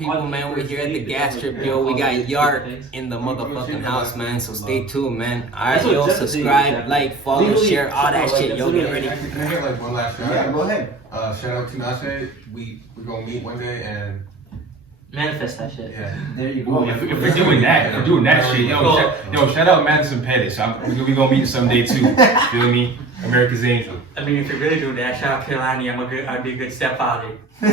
people, man? We're here at the gas strip, yo. We got Yark in the motherfucking house, man. So stay tuned, man. Alright, yo, subscribe, like, follow, share, all that shit, yo. Get ready. Can I get like one last shout out? Yeah, go ahead. Shout out to Nashe. We're gonna meet one day and manifest that shit. yeah. There you go. If we're doing that shit, yo, shout out Madison Pettis. We gonna meet someday too. Feel me? America's Angel. I mean, if you really do that, shout out Carolina. I'd be a good stepfather. Yo,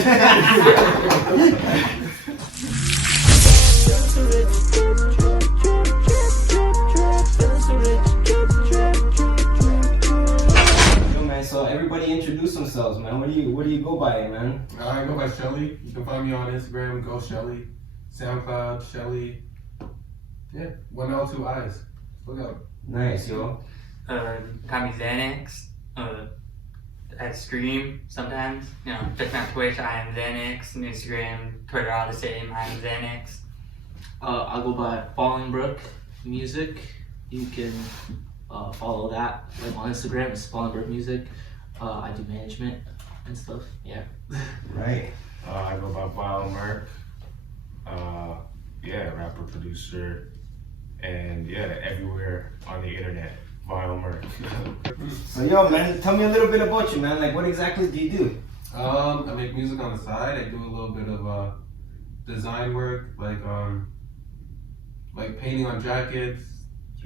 man, so everybody introduce themselves, man. What do you go by, man? I go by Shelly. You can find me on Instagram, Go Shelly. SoundCloud, Shelly. Yeah, 1L, 2 I's. Look out. Nice, yo. Call me Xanax. I stream sometimes. You know, check me on Twitch. I am Xanax. And Instagram, Twitter, all the same. I am Xanax. I'll go by Fallingbrook Music. You can follow that on Instagram. It's Fallingbrook Music. I do management and stuff. Yeah. Right. I go by Vile Merc. Yeah, rapper, producer, and yeah, everywhere on the internet. Vile Merc. So, yo, man, tell me a little bit about you, man. Like, what exactly do you do? I make music on the side. I do a little bit of design work, like painting on jackets,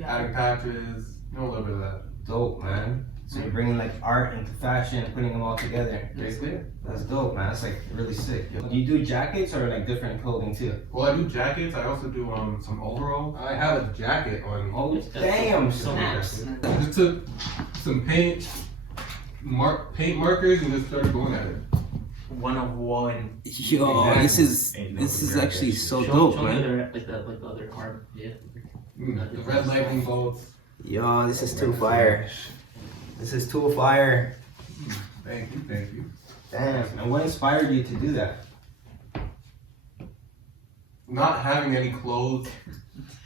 adding patches, a little bit of that. Dope, man. So you're bringing like art into fashion and putting them all together. Basically. That's dope, man. That's like really sick. Yo. Do you do jackets or like different clothing too? Well, I do jackets. I also do some overalls. I have a jacket on. Oh, damn, so snaps. I just took some paint markers and just started going at it. 1 of 1. Yo, this is actually so dope, Show me man. the other arm. Yeah. The red lightning bolts. Yo, this is too fire. This is too fire. Thank you. Damn, and what inspired you to do that? Not having any clothes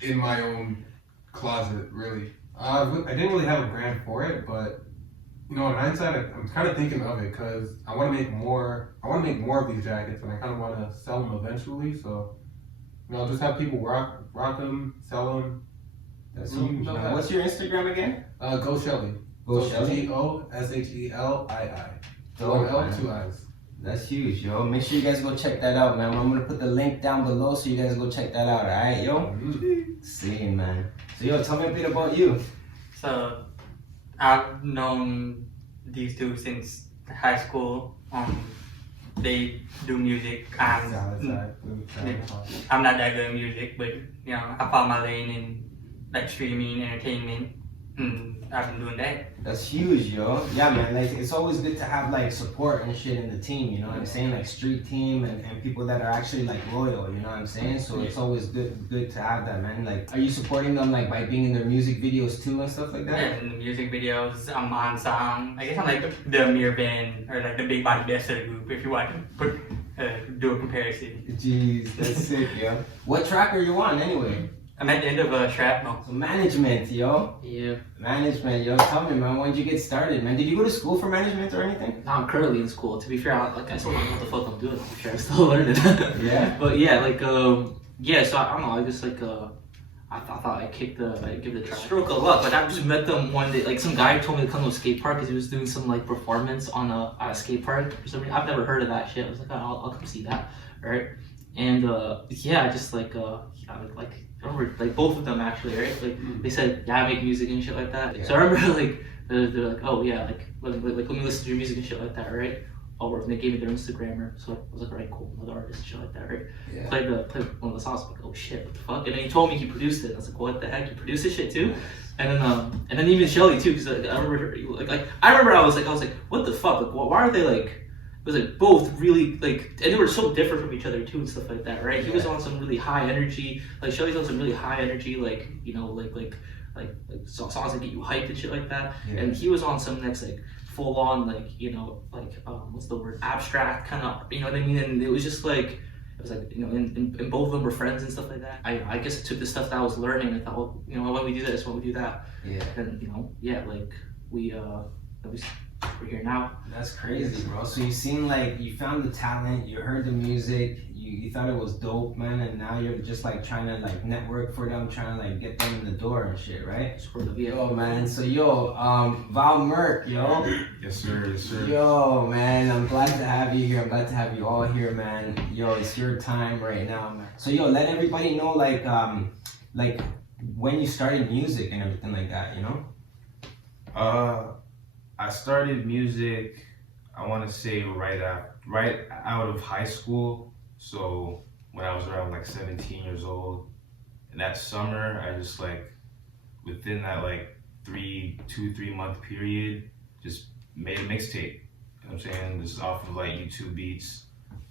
in my own closet, really. I didn't really have a brand for it, but in hindsight, I'm kind of thinking of it because I want to make more. I want to make more of these jackets, and I kind of want to sell them eventually. So, just have people rock them, sell them. That's huge. Man. What's your Instagram again? Go Shelly. Go Shelly. GOSHELLII. Dope, 1L, 2 man. I's. That's huge, yo. Make sure you guys go check that out, man. I'm gonna put the link down below so you guys go check that out, alright, yo? Mm-hmm. See, man. So, yo, tell me a bit about you. So, I've known these two since high school. They do music. I'm not that good at music, but I found my lane in like streaming, entertainment. I've been doing that. That's huge, yo. Yeah, man. Like, it's always good to have like support and shit in the team. You know what I'm saying? Like street team and people that are actually like loyal. You know what I'm saying? So it's always good to have that, man. Like, are you supporting them like by being in their music videos too and stuff like that? Yeah, in the music videos, I'm on song. I guess I'm like the Amir band or like the Big Body Best of the group. If you want to do a comparison. Jeez, that's sick, yo. What track are you on anyway? I'm at the end of Shrapnel. So management, yo. Yeah. Management, yo. Tell me, man, when did you get started, man? Did you go to school for management or anything? Now I'm currently in school. To be fair, I still don't know what the fuck I'm doing. To be fair, I'm still learning. Yeah. But yeah, so I don't know. I just I thought I'd give it a try. Stroke of luck. Like I just met them one day. Like some guy told me to come to a skate park because he was doing some like performance on a skate park or something. I've never heard of that shit. I was like, oh, I'll come see that, right? And yeah, just I remember like both of them actually, right? Like they said, yeah, I make music and shit like that. Yeah. So I remember like they're like, oh yeah, like let me listen to your music and shit like that, right? And they gave me their Instagrammer, so I was like, alright, cool, another artist and shit like that, right? Yeah. Played one of the songs, like, oh shit, what the fuck? And then he told me he produced it. I was like, what the heck? You produced this shit too? And then even Shelly too, because I remember I was like, what the fuck? Like, why are they like? It was like both really like, and they were so different from each other too and stuff like that, right? He was on some really high energy, like Shelly's on some really high energy, like like songs that get you hyped and shit like that, and he was on some next like full on like what's the word, abstract kind of, you know what I mean? And it was just like it was like and both of them were friends and stuff like that. I guess I took the stuff that I was learning and thought, well, when we do this, when we do that, and like we we're here now. That's crazy, bro. So you seem like you found the talent, you heard the music, you thought it was dope, man, and now you're just like trying to like network for them, trying to like get them in the door and shit, right? Sort of, yeah. Yo, man. So Val Merck, yo. Yes, sir. Yes, sir. Yo, man, I'm glad to have you here. I'm glad to have you all here, man. Yo, it's your time right now, man. So, yo, let everybody know, like when you started music and everything like that, you know? I started music, I want to say right out of high school. So when I was around like 17 years old, and that summer, I just like, within that like 3 month period, just made a mixtape. You know what I'm saying? Just off of like YouTube beats.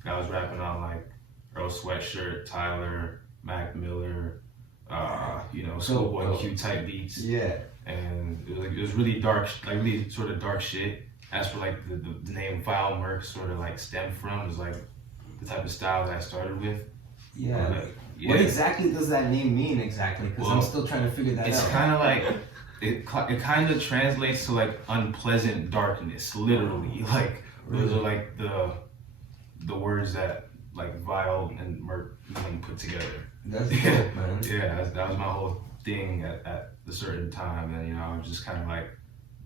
I was rapping on like Earl Sweatshirt, Tyler, Mac Miller, Schoolboy Q type beats. Yeah. And it was really dark, like really sort of dark shit. As for like the name Val Merck sort of like stemmed from, was like the type of style that I started with. Yeah. Yeah. What exactly does that name mean exactly? Because I'm still trying to figure that out. It's kind of like, it kind of translates to like unpleasant darkness, literally. Like those are like the words that like Vile and Merck put together. That's dope, man. Yeah, that was my whole thing at a certain time, and I was just kind of like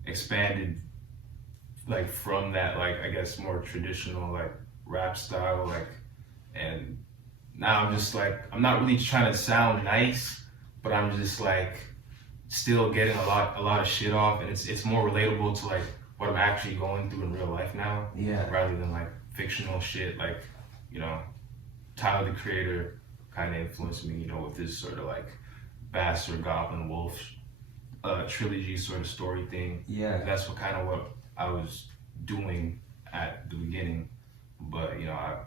expanded like from that, like I guess more traditional like rap style, like, and now I'm just like, I'm not really trying to sound nice, but I'm just like still getting a lot of shit off, and it's more relatable to like what I'm actually going through in real life now, rather than like fictional shit. Like, Tyler the Creator kind of influenced me, with this sort of like Bastard, Goblin, Wolf trilogy sort of story thing. Yeah. That's what I was doing at the beginning, but I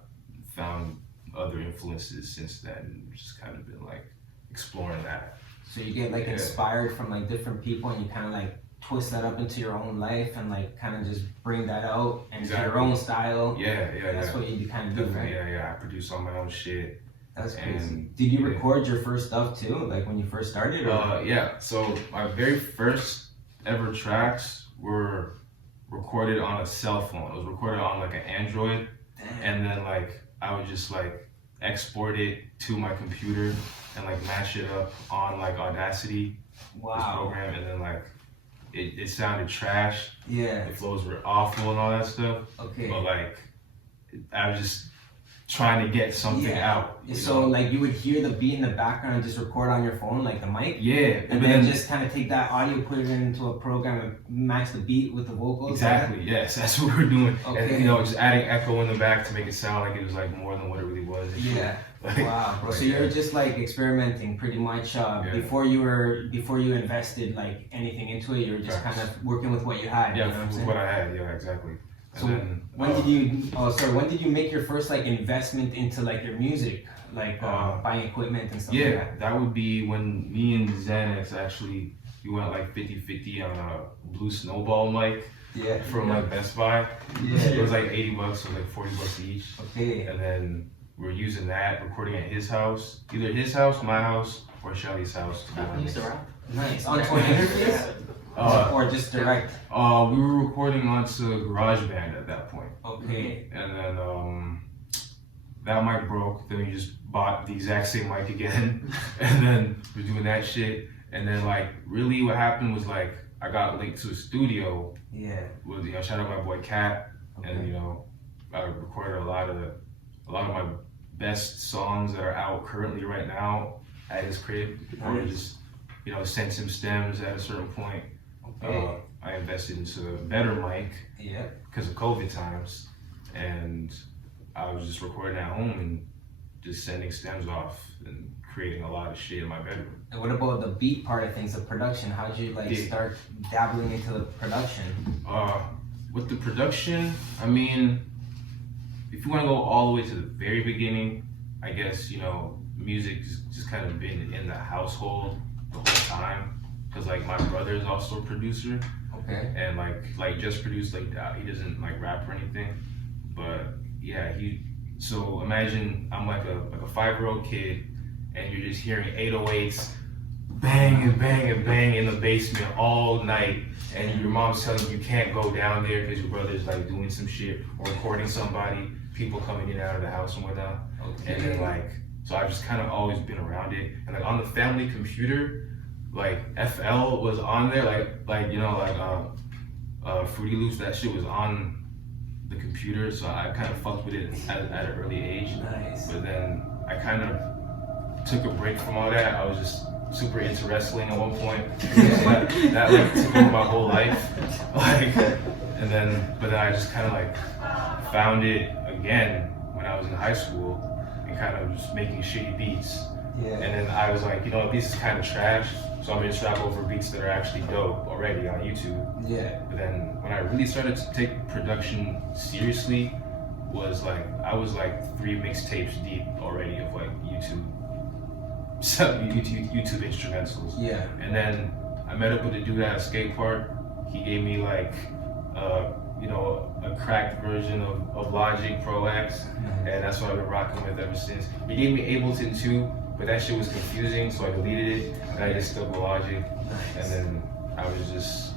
found other influences since then, and just kind of been like exploring that. So you get like inspired from like different people, and you kind of like twist that up into your own life, and like kind of just bring that out into your own style. That's what you kind of do, right? Yeah. I produce all my own shit. That's crazy. Did you record your first stuff too, like when you first started? Or? Yeah. So my very first ever tracks were recorded on a cell phone. It was recorded on like an Android. Damn. And then like I would just like export it to my computer and like mash it up on like Audacity, this program, and then like it sounded trash. Yeah. The flows were awful and all that stuff. Okay. But like I was just trying to get something out. So like you would hear the beat in the background and just record on your phone, like the mic? Yeah. And then just kind of take that audio, put it into a program and match the beat with the vocals? Exactly, yes. That's what we were doing. Okay. And just adding echo in the back to make it sound like it was like more than what it really was. Yeah. Like, wow, bro. So you were just like experimenting pretty much before you invested like anything into it. You were just kind of working with what you had. Yeah, you know what I'm saying? what I had. Yeah, exactly. So then, when did you make your first like investment into like your music, like buying equipment and stuff like that? Yeah, that would be when me and Xanax actually, we went like 50-50 on a blue snowball mic from like Best Buy. Yeah. It was like $80, so like $40 each. Okay. And then we were using that, recording at his house, either his house, my house, or Shelly's house. I used to rap. Nice. On 20 interface? Or just direct? We were recording onto GarageBand at that point. Okay. And then that mic broke, then we just bought the exact same mic again, and then we're doing that shit. And then like really what happened was like I got linked to a studio with shout out my boy Cat, and I recorded a lot of my best songs that are out currently right now at his crib. Or just sent some stems at a certain point. I invested into a better mic because of COVID times, and I was just recording at home and just sending stems off and creating a lot of shit in my bedroom. And what about the beat part of things, the production? How did you like start dabbling into the production? With the production, I mean, if you want to go all the way to the very beginning, I guess music just kind of been in the household the whole time. Cause like my brother is also a producer, and like just produced, like he doesn't like rap or anything, but yeah, so imagine I'm like a 5-year-old kid, and you're just hearing 808s bang bang in the basement all night, and your mom's telling you can't go down there because your brother's like doing some shit or recording somebody, people coming in and out of the house and whatnot. Okay. And then like, so I've just kind of always been around it. And like on the family computer, like FL was on there, Fruity Loops, that shit was on the computer, so I kind of fucked with it at an early age. Nice. But then I kind of took a break from all that. I was just super into wrestling at one point. that like took over my whole life. But then I just kind of like found it again when I was in high school and kind of just making shitty beats. Yeah. And then I was like, this is kind of trash, so I'm gonna just rap over beats that are actually dope already on YouTube. Yeah. But then when I really started to take production seriously, was like I was like 3 mixtapes deep already of like YouTube instrumentals. Yeah. And then I met up with a dude at a skate park. He gave me like a cracked version of Logic Pro X, and that's what I've been rocking with ever since. He gave me Ableton too, but that shit was confusing, so I deleted it and I just stuck with Logic. And then I was just,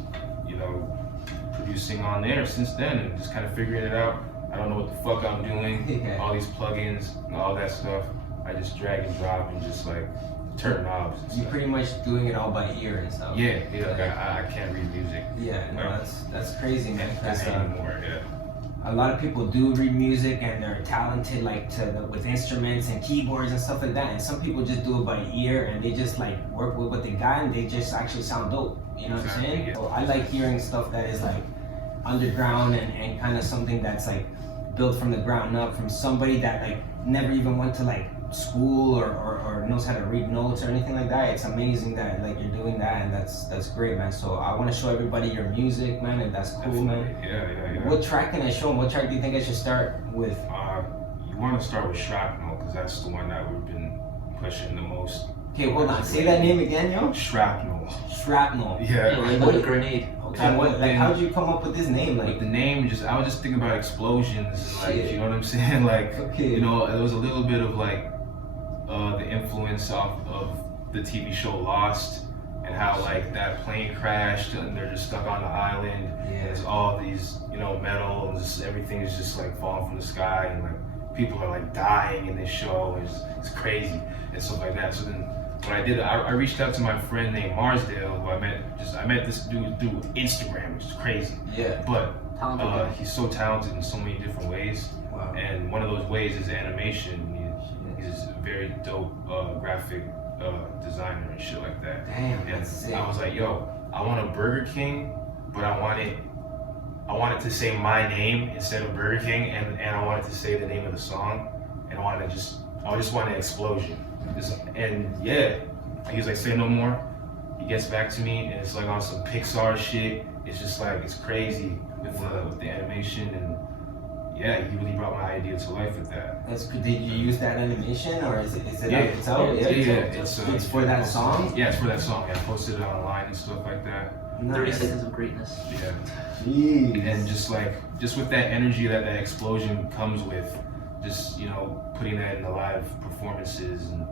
producing on there since then and just kind of figuring it out. I don't know what the fuck I'm doing, all these plugins and all that stuff. I just drag and drop and just like turn knobs. And You're stuff. pretty much doing it all by ear and stuff. Yeah, like I can't read music. Yeah, no, that's crazy, man. Because Anymore, yeah. a lot of people do read music and they're talented with instruments and keyboards and stuff like that. And some people just do it by ear and they just like work with what they got and they just actually sound dope. You know what I'm saying? Yeah. So I like hearing stuff that is like underground and kind of something that's like built from the ground up from somebody that like never even went to like school or knows how to read notes or anything like that. It's amazing that like you're doing that, and that's great, man. So I want to show everybody your music, man, and that's cool, man. Yeah. What track can I show them? What track do you think I should start with? You want to start with Shrapnel because that's the one that we've been pushing the most. Okay, hold on. Say that name again, yo. Shrapnel. Shrapnel. Yeah, like a grenade. Okay, how'd you come up with this name? Like Like, the name, I was just thinking about explosions, and like, Shit. you know what I'm saying? Like, Okay. there was a little bit of like the influence of the TV show Lost, and how like that plane crashed and they're just stuck on the island. Yeah. There's all these, metal and just everything is just like falling from the sky, and like people are like dying in this show. It's crazy and stuff like that. So then what I did, I reached out to my friend named Marsdale, who I met this dude through Instagram, which is crazy. Yeah. But Talented guy. he's so talented in so many different ways, Wow. and one of those ways is animation. He's a very dope graphic designer and shit like that. Damn, And that's sick. I was like, yo, I want a Burger King, but I want it to say my name instead of Burger King, and I wanted to say the name of the song, and I just want an explosion. And yeah, he was like, say no more. He gets back to me, and it's like on some Pixar shit. It's just like, it's crazy with the animation, and yeah, he really brought my idea to life with that. That's good. Did you use that animation or is it Yeah. out? It's out? It's for that song? Yeah, it's for that song. Yeah, I posted it online and stuff like that. 30 Nice. seconds of greatness. Yeah. Jeez. And just with that energy that explosion comes with, just putting that in the live performances and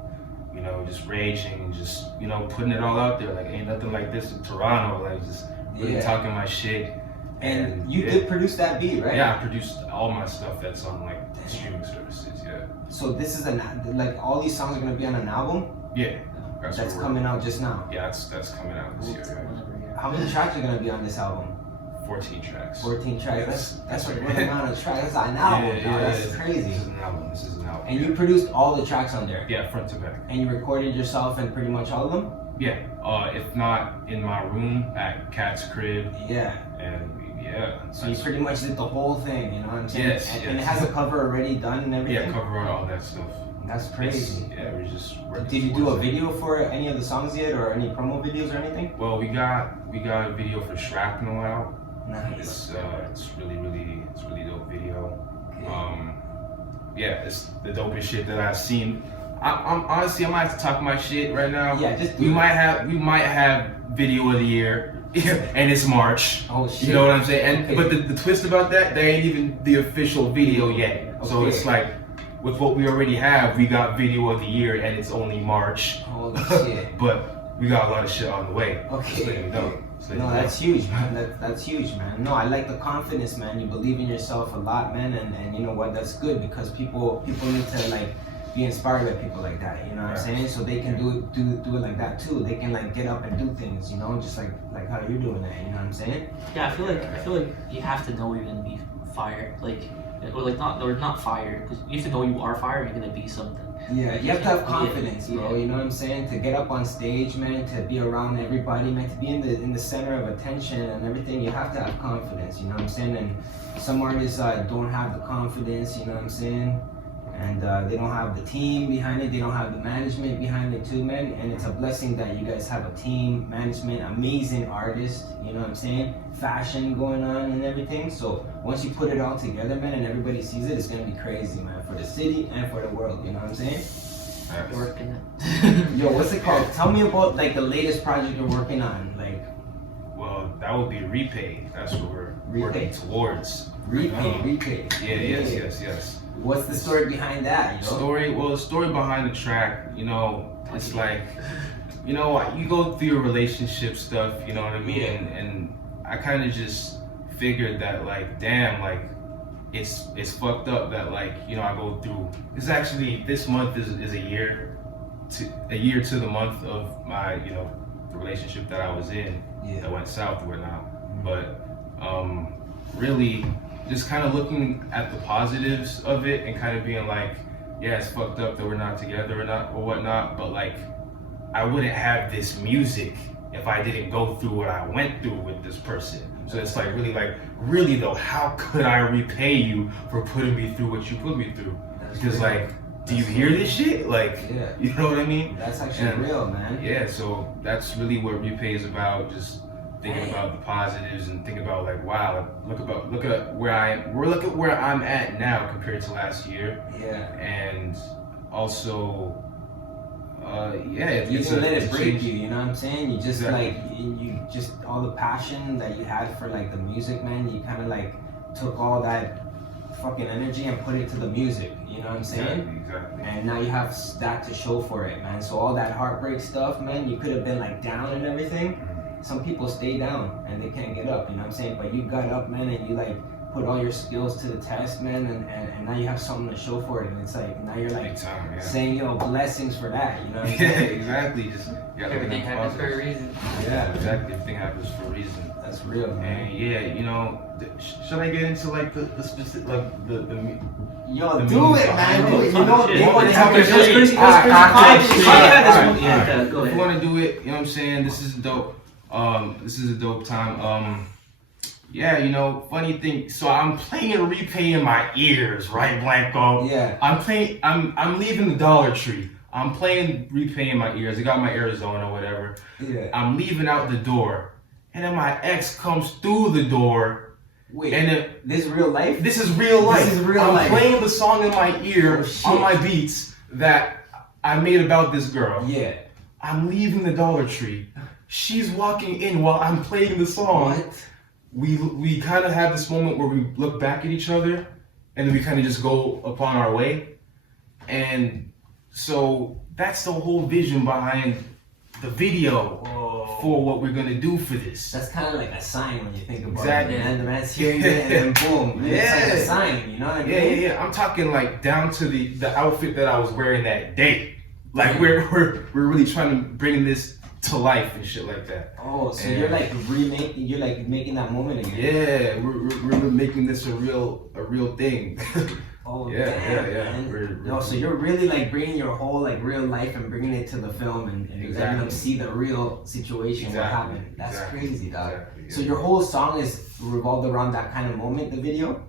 just raging and just putting it all out there. Like ain't nothing like this in Toronto. Like just really talking my shit. And you did produce that beat, right? Yeah, I produced all my stuff that's on like streaming services. Yeah. So this is like all these songs are gonna be on an album Yeah. that's what we're- coming out just now. Yeah, that's coming out this year. Whenever, yeah. How many tracks are gonna be on this album? 14 tracks. 14 tracks. That's a right. good amount of tracks. That's an album. Yeah, That's this crazy. is an album. This is an album. And you produced all the tracks on there. Yeah, front to back. And you recorded yourself in pretty much all of them. Yeah. If not in my room at Cat's crib, Yeah. and yeah. So you pretty much did the whole thing. You know what I'm saying? Yes, And it yes. has a cover already done and everything. Yeah, cover art, all that stuff. That's crazy. Yeah, we're just working. Did you do a towards it. video for any of the songs yet, or any promo videos or anything? Well, we got a video for Shrapnel out. Nice. It's really dope video. Okay. Yeah, it's the dopest shit that I've seen. I'm honestly, I might have to talk my shit right now. Yeah, just do we it. might have video of the year, and it's March. Oh shit. You know what I'm saying? And Okay. but the twist about that, they ain't even the official video yet. So Okay. it's like with what we already have, we got video of the year, and it's only March. Holy shit. But we got a lot of shit on the way. Just letting Okay. you know. Just letting No, you know. that's huge, man. That's huge, man. No, I like the confidence, man. You believe in yourself a lot, man, and you know what? That's good because people need to like be inspired by people like that. You know what I'm saying? So they can do it like that too. They can like get up and do things, you know, just like how you're doing that. You know what I'm saying? Yeah, I feel like you have to know you're gonna be fired, not fired, because you have to know you are fired. You're gonna be something. Yeah, you have to have confidence, Yeah, bro. yeah. You know what I'm saying? To get up on stage, man, to be around everybody, man, to be in the center of attention and everything, you have to have confidence. You know what I'm saying? And some artists don't have the confidence. You know what I'm saying? And they don't have the team behind it. They don't have the management behind it too, man. And it's a blessing that you guys have a team, management, amazing artists. You know what I'm saying? Fashion going on and everything. So once you put it all together, man, and everybody sees it, it's gonna be crazy, man, for the city and for the world. You know what I'm saying? Working it. Yo, what's it called? Tell me about like the latest project you're working on. Like Well, that would be Repay. That's what we're Repay. working towards. Repay. Yeah, yes. What's the story behind that, yo? The story behind the track, you know, it's like, you know, you go through your relationship stuff, you know what I mean? Yeah. And I kind of just figured that, like, damn, like, it's fucked up that, like, you know, I go through, this month is a year to the month of my, you know, the relationship that I was in that went south or whatnot. But really just kind of looking at the positives of it and kind of being like, yeah, it's fucked up that we're not together or whatnot, but like, I wouldn't have this music if I didn't go through what I went through with this person. So it's like, really though, how could I repay you for putting me through what you put me through? Because like, do you hear this shit? Like, you know what I mean? That's actually real, man. Yeah, so that's really what Repay is about, just thinking about the positives and think about like, wow, look at where I'm at now compared to last year. Yeah. And also, You didn't let it break you, you know what I'm saying? You just like, you just, all the passion that you had for like the music, man, you kind of like took all that fucking energy and put it to the music, you know what I'm saying? Exactly. And now you have that to show for it, man. So all that heartbreak stuff, man, you could have been like down and everything. Some people stay down and they can't get up, you know what I'm saying? But you got up, man, and you like put all your skills to the test, man, and now you have something to show for it. And it's like, now you're like saying, yo, blessings for that, you know what I'm saying? Exactly. Just Everything happens for a reason. Yeah, exactly. Everything happens for a reason. that's real, man. And yeah, you know, should I get into like the specific, like the Yo, the do meaning it, behind man. it? You know, Shit. they want to have Let's a crazy. shit. Yeah, go If you ahead. want to do it, you know what I'm saying? This is dope. This is a dope time. Yeah, you know, funny thing. So I'm playing Repay in my ears, right, Blanco? Yeah. I'm leaving the Dollar Tree. I'm playing Repay in my ears. I got my Arizona, whatever. Yeah. I'm leaving out the door, and then my ex comes through the door. Wait, And then this is real life? this is real life. This is real I'm life. playing the song in my ear Oh, shit. on my beats that I made about this girl. Yeah. I'm leaving the Dollar Tree. She's walking in while I'm playing the song. What? We kind of have this moment where we look back at each other, and then we kind of just go upon our way. And so that's the whole vision behind the video for what we're gonna do for this. That's kind of like a sign when you think about Exactly. it, man. The man's hearing it and then boom. And It's like a Yeah. sign, you know what I mean? Yeah. I'm talking like down to the outfit that I was wearing that day. Like we're really trying to bring this to life and shit like that. Oh, so And- you're like making that moment again. Yeah, we're making this a real thing. Oh, Yeah, damn, yeah. man. We're- No, so you're really like bringing your whole like real life and bringing it to the film and letting them Exactly. see the real situation, what Exactly, happened. That's exactly, crazy, dog. Exactly, So yeah. your whole song is revolved around that kind of moment, the video?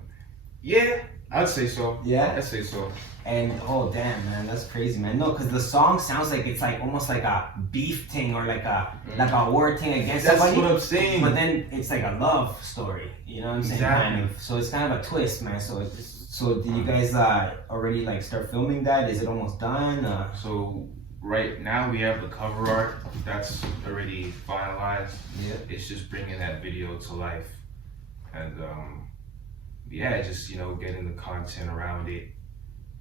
Yeah, I'd say so. Yeah? I'd say so. And oh damn, man, that's crazy, man. No, because the song sounds like it's like almost like a beef thing or like a war thing against That's somebody. what I'm saying. But then it's like a love story. You know what I'm saying? Exactly. Kind of. So it's kind of a twist, man. So did you guys already like start filming that? Is it almost done? So right now we have the cover art that's already finalized. Yeah. It's just bringing that video to life, and yeah, just getting the content around it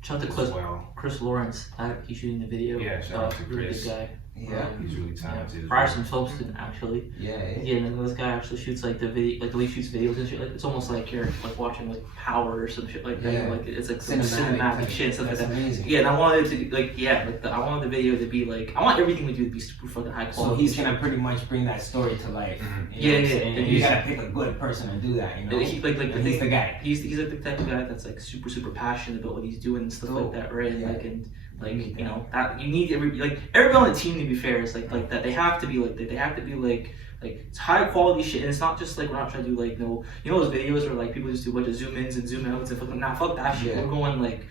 Shout out to as well. Chris Lawrence. He's shooting the video. Yeah, shout out to Really Chris. good guy. Yeah. He's really talented. Ryerson Phillipson actually. Yeah. Yeah, and this guy actually shoots like the video, like the way he shoots videos and shit. Like it's almost like you're like watching like Power or some shit like that. Yeah. Like it's like some Cinematic cinematic shit and stuff like That's that. amazing. Yeah, and I wanted it to like I wanted the video to be like I want everything we do to be super fucking high So quality. he's gonna pretty much bring that story to life. Mhm. You know what I'm Yeah, saying? yeah, And yeah. you gotta pick a good person to do that, you know? He, like And he's the guy. He's like the type of guy that's like super passionate about what he's doing and stuff like that, right? And Yeah. like you know that you need everyone on the team to be fair is like that they have to be like that. They have to be like it's high quality shit, and it's not just like we're not trying to do like no, you know those videos where like people just do a bunch of zoom ins and zoom outs and fucking fuck that shit. Yeah. We're going like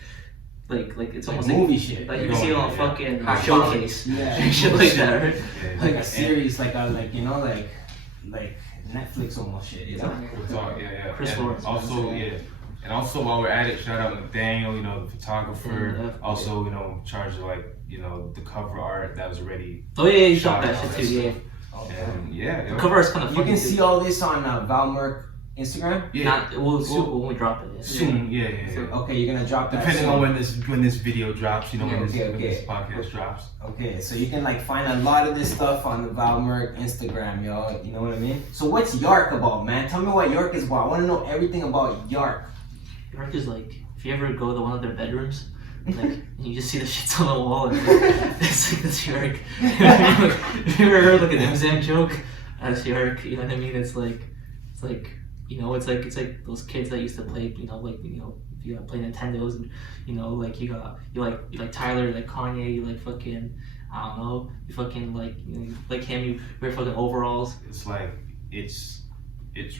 it's almost movie shit. like you can see it on a fucking High showcase, Yeah. shit like that, right? Yeah. Like a series, like Netflix almost shit, you know? Yeah. Chris And Lawrence. also, yeah. And also, while we're at it, shout out Nathaniel, you know, the photographer. Yeah. Also, you know, in charge of like, you know, the cover art that was already. Oh yeah, he shot Shot that all shit too. that Yeah, And yeah, the cover is kind of You funny. can see all this on Valmerk Instagram? yeah. Not soon when we drop it. Yeah. Soon, yeah. Okay, you're gonna drop that Depending soon. on when this video drops, you know, Yeah, when okay. this podcast drops. Okay, so you can like find a lot of this stuff on the Valmerk Instagram, y'all. You know what I mean? So what's Yark about, man? Tell me what Yark is about. I want to know everything about Yark. Yark is like, if you ever go to one of their bedrooms, like, and you just see the shits on the wall, and it's like this Yark. If you ever heard like an exam joke, that's Yark. You know what I mean? It's like, you know, it's like those kids that used to play, you know, you play Nintendos, and you know, like you like Tyler, like Kanye, you like fucking, I don't know, you fucking like, you know, like him, you wear fucking overalls. It's like it's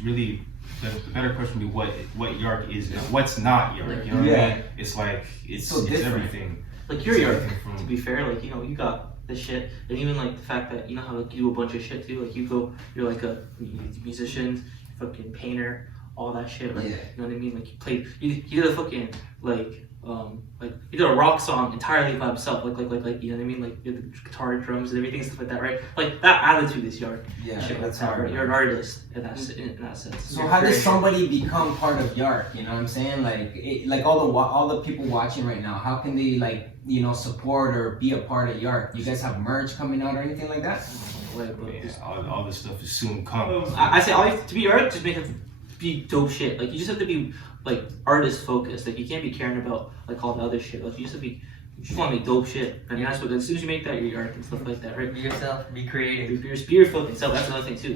really the better question would be what Yark is and what's not Yark. You know what I mean? It's like it's So different. everything. Like you're It's Yark. everything from- To be fair, like, you know, you got this shit, and even like the fact that you know how like you do a bunch of shit too, like you're like a musician, fucking painter, all that shit, like, Yeah. you know what I mean? Like you did a fucking like you did a rock song entirely by himself, like you know what I mean? Like you did the guitar, drums, and everything, stuff like that, right? Like that attitude is Yark. Yeah, Shit like that's that, hard. right? You're an artist in that sense. So You're how does creative. somebody become part of Yark? You know what I'm saying? Like all the people watching right now, how can they like, you know, support or be a part of Yark? You guys have merch coming out or anything like that? Like, but Yeah, all this stuff is soon coming. I say all you have to be Yark, just make it be dope shit. Like you just have to be like artist focused. Like you can't be caring about like all the other shit. Like you just want to make dope shit. And that's what, as soon as you make that, you're Yark and stuff like that, right? Be yourself, be creative. Be your fucking self. That's another thing too.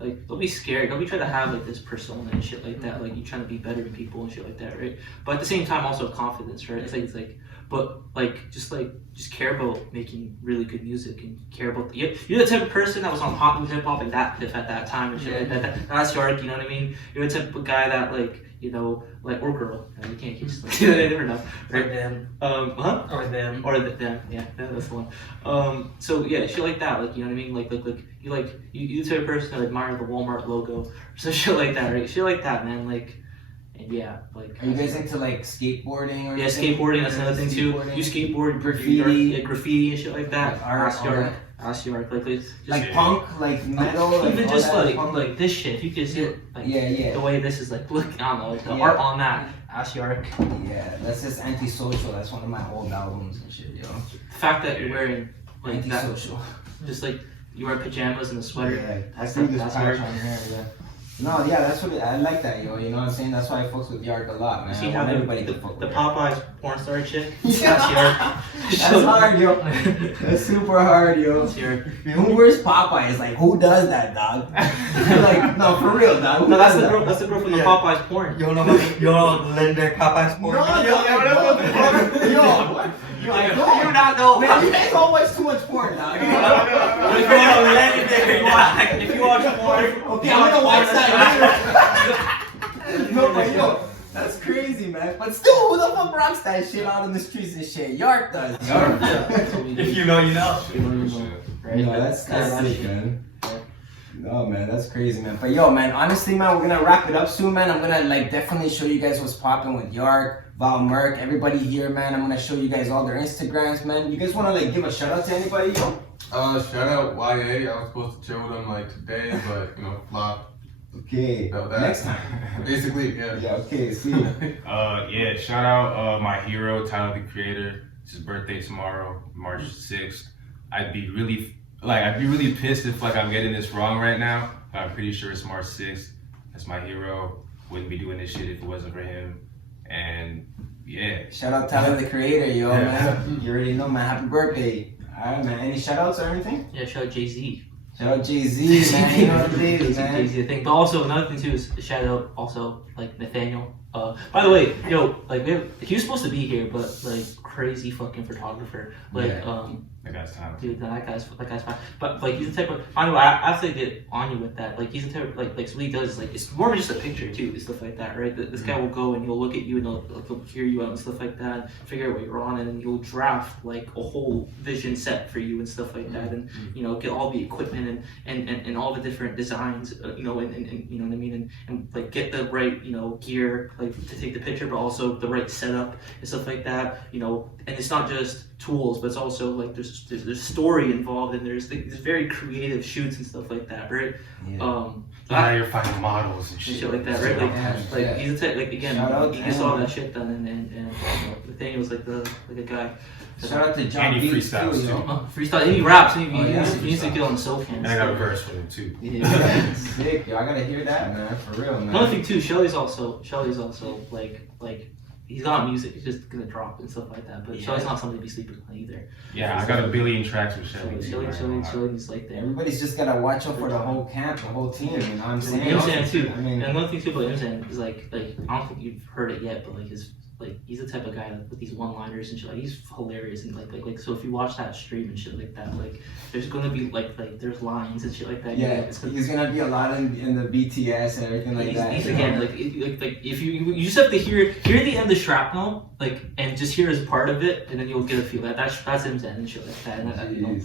Like don't be scared. Don't be trying to have like this persona and shit like that. Like you trying to be better than people and shit like that, right? But at the same time, also confidence, right? It's like, but just care about making really good music and care about you're the type of person that was on hot new hip hop and that at that time and shit like that. That's Yark, you know what I mean? You're the type of guy that like, you know, like, or girl. You can't just like they never know, Or right? them. Huh? Or them. Or them, yeah, that's the one. So yeah, shit like that, like, you know what I mean? Like you the type of person that admire the Walmart logo or some shit like that, right? Shit like that, man. Like, and yeah, like. Are you guys into like skateboarding or Yeah, anything? skateboarding. That's another thing too. Skateboarding? You skateboard, Graffiti. yeah, graffiti and shit like that. Like art, Ask all Yark, that? ask Yark. Like just Like punk, like metal, like even all just that like punk? this shit. If you can see it, like Yeah. the way this is like, look, I don't know, like the Yeah. art on that. Ask Yark. Yeah, that's just antisocial. That's one of my old albums and shit, yo. The fact that you're wearing like that, Antisocial. just like you wear pajamas and a sweater. Yeah, I That's see this that's patch Yark. on here, yeah. No, yeah, that's what I like that, yo. You know what I'm saying? That's why I fucks with Yark a lot, man. See I how want the, everybody the, to fuck the with Popeyes porn star chick? Yeah. That's Yark. That's hard, yo. That's super hard, yo. That's Yark. Who wears Popeyes? Like, who does that, dog? Like, no, for real, dog. Who No, that's does the that? girl. That's the girl from the Yeah. Popeyes porn. You know Linda Popeye's No, porn. no, yo, what? Yo, I don't. You not know. Man, you guys all watch too much porn, dog. If you know legendary, If you watch porn, Okay, I'm gonna watch that later. No, but yo, that's crazy, man. But still, who the fuck rocks that shit out on the streets and shit? Yark does. If you know, you know. Right? No, that's that sick, shit. man. No, man, that's crazy, man. But yo, man, honestly, man, we're gonna wrap it up soon, man. I'm gonna like definitely show you guys what's popping with Yark, Valmerk, everybody here, man. I'm gonna show you guys all their Instagrams, man. You guys wanna like give a shout out to anybody, yo? Shout out YA. I was supposed to chill with them like today, but you know, flop. Okay, About that. next time. Basically, yeah. Yeah, okay, see. Yeah, shout out my hero, Tyler the Creator. It's his birthday tomorrow, March 6th. I'd be really pissed if like I'm getting this wrong right now. I'm pretty sure it's March 6th. That's my hero. Wouldn't be doing this shit if it wasn't for him. And yeah. Shout out Tyler the Creator, yo, man. You already know, man. Happy birthday. All right, man. Any shout outs or anything? Yeah, shout out Jay-Z. Shout out Jay-Z, man. You know what it is, man. Jay-Z, I think. But also, another thing too is shout out also like Nathaniel. By the way, yo, like he was supposed to be here, but like crazy fucking photographer. Like, that guy's talented. dude, that guy's fine. But like he's the type of, I don't know, I have to get on you with that. Like he's the type of, like so what he does is like it's more than just a picture too and stuff like that, right? This guy will go and he'll look at you and he'll hear you out and stuff like that, figure out what you're on, and then he'll draft like a whole vision set for you and stuff like that, and you know get all the equipment and all the different designs, you know, and you know what I mean, and like get the right gear like to take the picture, but also the right setup and stuff like that, you know. And it's not just tools, but it's also like there's story involved, and there's very creative shoots and stuff like that, right? Yeah. Now you're finding models and shit like that, right? Like he's a like again, he saw all that shit done, and Nathaniel was like a guy. Shout out to John And he Beats too, freestyles, yo. Freestyle, and he raps, and he yeah. needs to get on the soul cam. And I got a verse for him too. Yeah. Sick, yo. I gotta hear that, man. For real, man. Another thing too, Shelly's also like he's got music, he's just gonna drop and stuff like that. But Shelly's not something to be sleeping on either. Yeah, I got a billion tracks with Shelly. Shelly's like there. Everybody's just gotta watch out for the whole camp, the whole team. You know what I'm saying? Imzan too. I mean, and another thing too about Imzan is like I don't think you've heard it yet, but like he's the type of guy with these one-liners and shit. Like he's hilarious and like so if you watch that stream and shit like that, like there's gonna be like there's lines and shit like that. yeah, he's gonna be a lot in the BTS and everything like that. He's again like if you just have to hear the end of Shrapnel like and just hear as part of it, and then you'll get a feel that's Imzan and shit like that. And that, you know,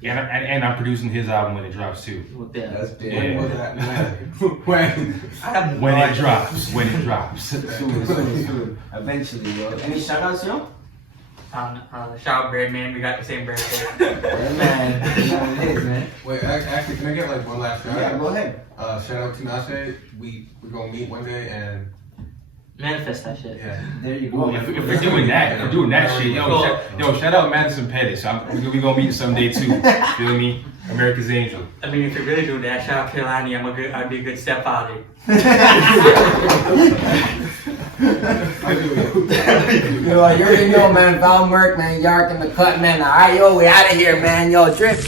Yeah, and I'm producing his album when it drops too. yeah. That's big. Yeah. When was that? When it drops. Soon. Eventually, yo. Any shout outs, yo? Shout out Birdman, we got the same birthday. Man, you know what it is, man. Wait, actually, can I get like one last shout Yeah, out? go ahead. Shout out to Nashe. We're gonna meet one day and Manifest that shit. yeah. There you go. If we're doing that shit, yo, shout out Madison Pettis. We gonna meet someday too. Feel me? America's Angel. I mean, if you really do that, shout out Kehlani, I'd be a good stepfather. Yo, you already know, man. Val Merck, man. Yark in the cut, man. All right, yo, we out of here, man. Yo, drip.